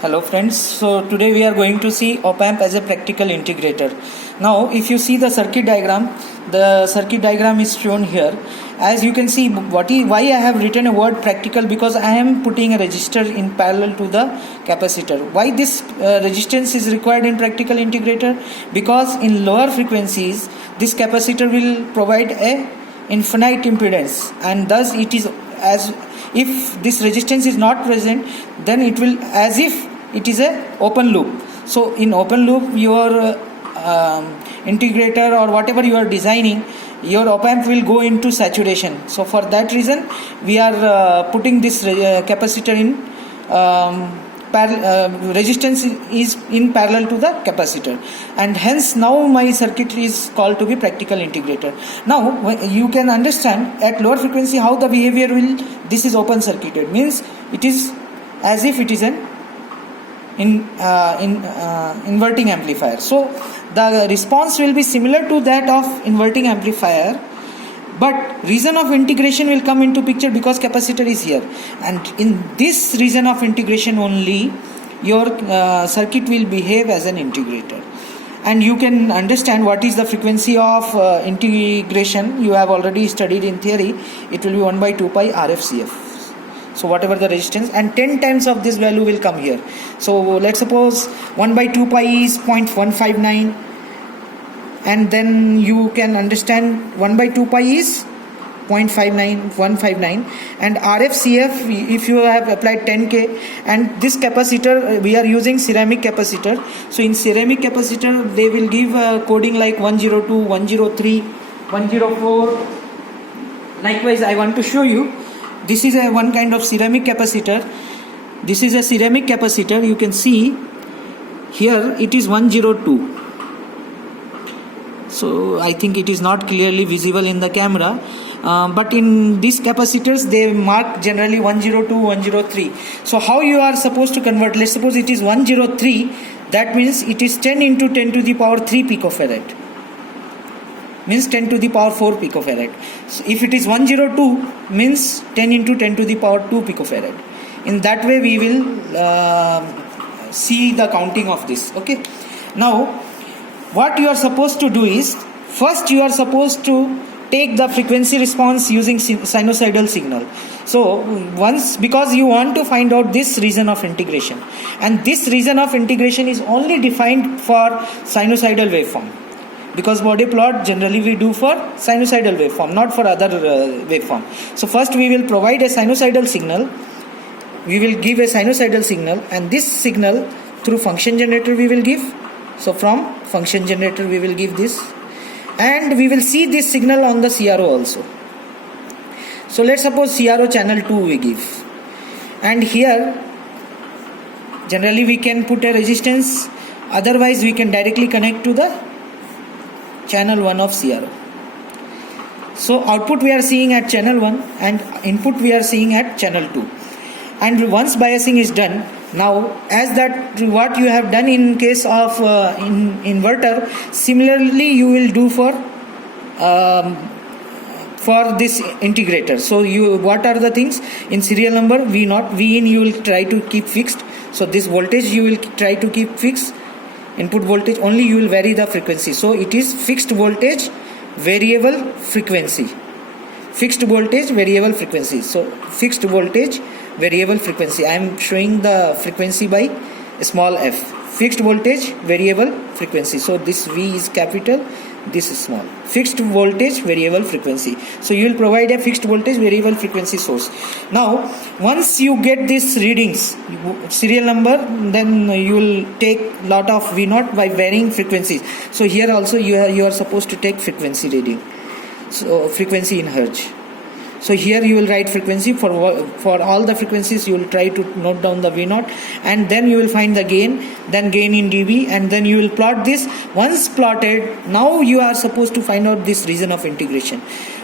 Hello friends, so today we are going to see op-amp as a practical integrator. Now if you see the circuit diagram is shown here. As you can see, why I have written a word practical, because I am putting a resistor in parallel to the capacitor. Why this resistance is required in practical integrator? Because in lower frequencies this capacitor will provide a infinite impedance, and thus it is as if this resistance is not present, then it will as if it is a open loop. So in open loop, your integrator or whatever you are designing, your op-amp will go into saturation. So for that reason we are putting this capacitor in resistance is in parallel to the capacitor, and hence now my circuit is called to be practical integrator. Now you can understand at lower frequency how the behavior will. This is open circuited, means it is as if it is an inverting amplifier. So the response will be similar to that of inverting amplifier, but region of integration will come into picture because capacitor is here, and in this region of integration only your circuit will behave as an integrator. And you can understand what is the frequency of integration. You have already studied in theory. It will be 1 by 2 pi RFCF. So whatever the resistance, and 10 times of this value will come here. So let's suppose 1 by 2 pi is 0.159, and then you can understand 1 by 2 pi is 0.159, and RFCF, if you have applied 10k, and this capacitor we are using ceramic capacitor. So in ceramic capacitor they will give coding like 102, 103, 104. Likewise, I want to show you, this is a one kind of ceramic capacitor. This is a ceramic capacitor. You can see here it is 102. So I think it is not clearly visible in the camera, but in these capacitors they mark generally 102, 103. So how you are supposed to convert? Let's suppose it is 103. That means it is 10 into 10 to the power 3 picofarad. Means 10 to the power 4 picofarad. So if it is 102, means 10 into 10 to the power 2 picofarad. In that way we will see the counting of this. Okay. Now what you are supposed to do is, first you are supposed to take the frequency response using sinusoidal signal. So once, because you want to find out this region of integration, and this region of integration is only defined for sinusoidal waveform, because body plot generally we do for sinusoidal waveform, not for other waveform. So first we will provide a sinusoidal signal. We will give a sinusoidal signal, and this signal through function generator we will give. So from function generator we will give this, and we will see this signal on the CRO also. So let's suppose CRO channel 2 we give, and here generally we can put a resistance, otherwise we can directly connect to the channel 1 of CRO. So output we are seeing at channel 1 and input we are seeing at channel 2. And once biasing is done, now as that what you have done in case of inverter, similarly you will do for this integrator. So what are the things in serial number? V0, V in you will try to keep fixed. So this voltage you will try to keep fixed. Input voltage only you will vary the frequency. So it is fixed voltage, variable frequency. Fixed voltage, variable frequency. So fixed voltage, variable frequency. I am showing the frequency by small f. Fixed voltage, variable frequency. So this V is capital, this is small. Fixed voltage, variable frequency. So you will provide a fixed voltage, variable frequency source. Now once you get these readings, serial number, then you will take lot of V0 by varying frequencies. So here also you are supposed to take frequency reading. So frequency in hertz. So here you will write frequency for all the frequencies. You will try to note down the V0, and then you will find the gain, then gain in dB, and then you will plot this. Once plotted, now you are supposed to find out this region of integration.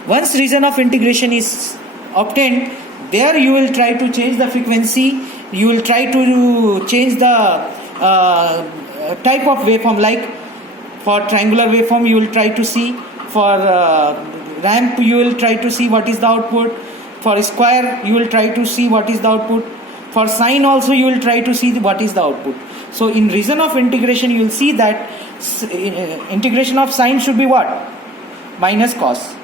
Once region of integration is obtained, there you will try to change the frequency. You will try to change the type of waveform. Like for triangular waveform you will try to see, for ramp you will try to see what is the output, for square you will try to see what is the output, For sine also you will try to see what is the output. So in reason of integration you will see that integration of sine should be what? Minus cos.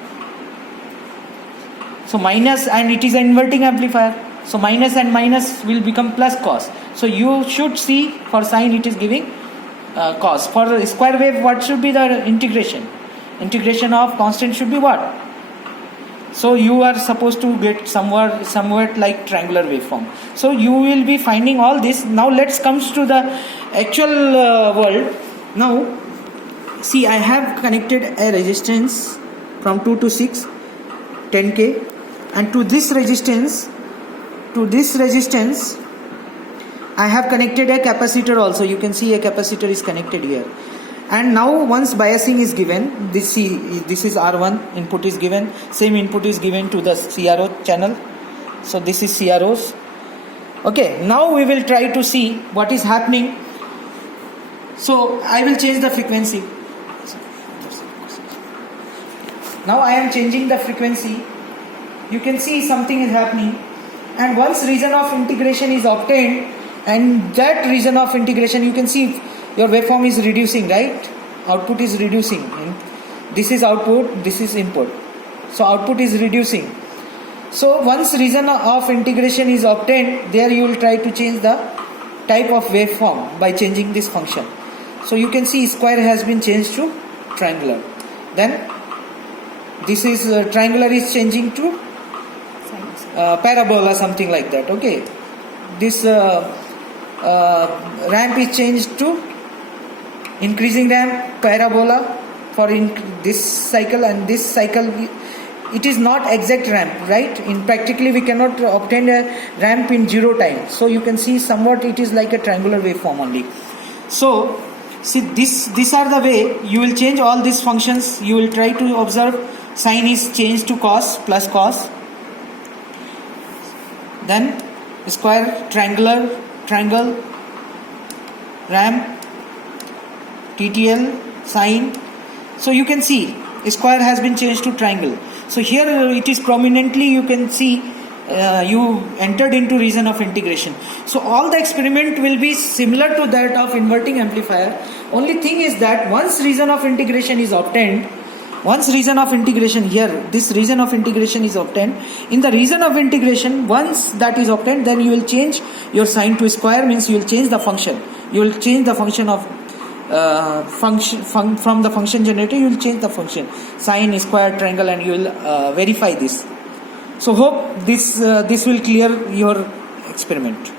So minus, and it is an inverting amplifier. So minus and minus will become plus cos. So you should see for sine it is giving cos. For the square wave, what should be the integration? Integration of constant should be what? So you are supposed to get somewhat like triangular waveform. So you will be finding all this. Now let's come to the actual world. Now see, I have connected a resistance from 2 to 6, 10k, and to this resistance I have connected a capacitor also. You can see a capacitor is connected here. And now once biasing is given, this is R1, input is given, same input is given to the CRO channel. So this is CROs. Okay, now we will try to see what is happening. So I will change the frequency. Now I am changing the frequency. You can see something is happening. And once region of integration is obtained, and that region of integration, you can see your waveform is reducing, right? Output is reducing. This is output, this is input. So output is reducing. So once region of integration is obtained, there you will try to change the type of waveform by changing this function. So you can see square has been changed to triangular. Then this is triangular is changing to parabola, something like that. Okay, this ramp is changed to increasing ramp, parabola for this cycle, and this cycle it is not exact ramp, right? In practically we cannot obtain a ramp in 0 time. So you can see somewhat it is like a triangular waveform only. So see, these are the way you will change all these functions. You will try to observe sine is changed to cos, plus cos, then square, triangular, triangle, ramp, TTL, sine. So you can see square has been changed to triangle. So here it is prominently, you can see you entered into region of integration. So all the experiment will be similar to that of inverting amplifier. Only thing is that once region of integration is obtained, once region of integration here, this region of integration is obtained. In the region of integration, once that is obtained, then you will change your sine to square, means you will change the function. You will change the function of from the function generator. You will change the function sine, square, triangle, and you will verify this. So hope this will clear your experiment.